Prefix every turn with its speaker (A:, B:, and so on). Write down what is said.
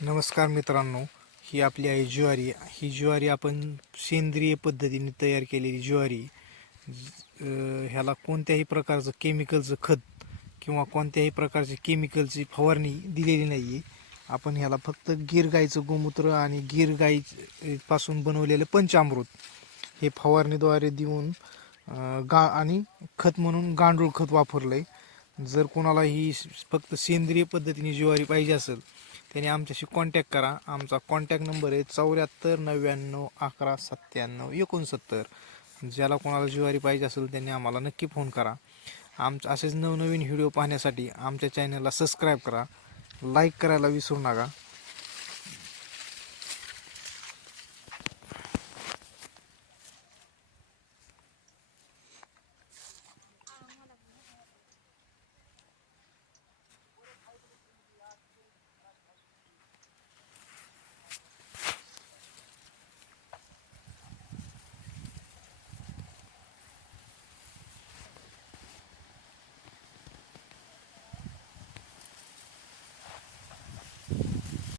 A: नमस्कार मित्रांनो ही आपली आहे ज्वारी. ही ज्वारी आपण सेंद्रिय पद्धतीने तयार केलेली ज्वारी. ह्याला कोणत्याही प्रकारचं केमिकलचं खत किंवा कोणत्याही प्रकारची केमिकलची फवारणी दिलेली नाही आहे आपण ह्याला फक्त गिर गाईचं गोमूत्र आणि गिर गाईपासून बनवलेलं पंचामृत हे फवारणीद्वारे देऊन गा आणि खत म्हणून गांडूळ खत वापरलं आहे जर कोणाला ही फक्त सेंद्रिय पद्धतीने ज्वारी पाहिजे असेल त्याने आमच्याशी कॉन्टॅक्ट करा. आमचा कॉन्टॅक्ट नंबर आहे चौऱ्याहत्तर नव्याण्णव अकरा सत्त्याण्णव एकोणसत्तर. ज्याला कोणाला ज्वारी पाहिजे असेल त्यांनी आम्हाला नक्की फोन करा. आमच्या असेच नवनवीन व्हिडिओ पाहण्यासाठी आमच्या चॅनलला सबस्क्राईब करा. लाईक करायला विसरू नका.